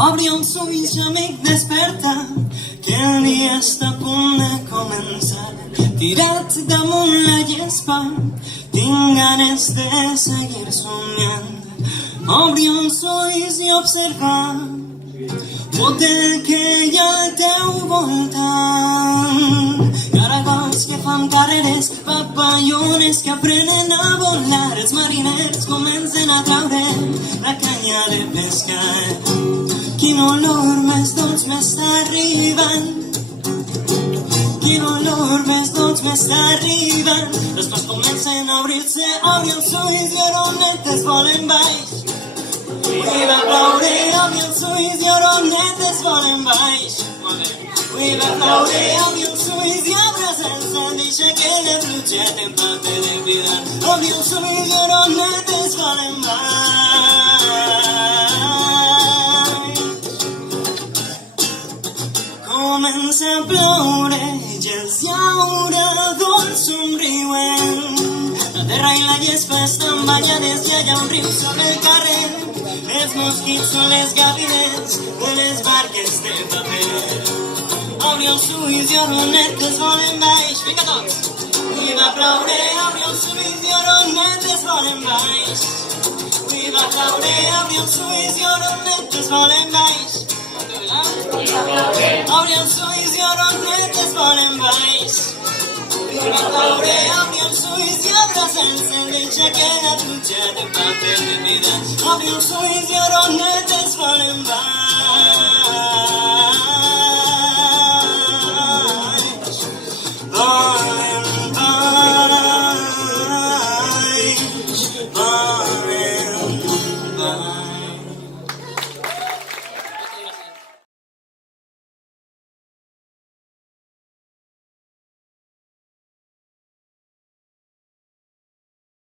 Obri els ulls, amic, desperta, que el dia està a punt de començar. Tirat damunt la gespa, tinc ganes de seguir somiant. Obri els ulls i observar tot el que hi ha al teu voltant. Caragols que fan carreres, papallones que aprenen a volar. Els mariners comencen a traure la canya de pescar. Quin olor més dolç m'està arribant, quin olor més dolç m'està arribant. Les flors comencen a obrir-se, obri els ulls i oronetes volen baix. Avui va ploure, obri els ulls i oronetes volen baix. Avui va ploure, obri els ulls i obres el cel, deixa que la pluja t'empape de vida. Obri els ulls i oronetes volen baix. Comença a ploure i els llauradors somriuen. La terra i la gespa estan banyades i allà un riu sobre el carrer. Els mosquits són les gavines de les barques de paper. Obri els ulls i oronetes volen baix. Vinga tots! Avui va ploure, obri els ulls i oronetes volen baix. Avui va ploure, obri els ulls i oronetes volen baix. Obri els ulls i oronetes volen baix. Avui va ploure, obri els ulls i obres el cel, deixa que la pluja t'empape de vida. Obri els ulls i oronetes volen baix.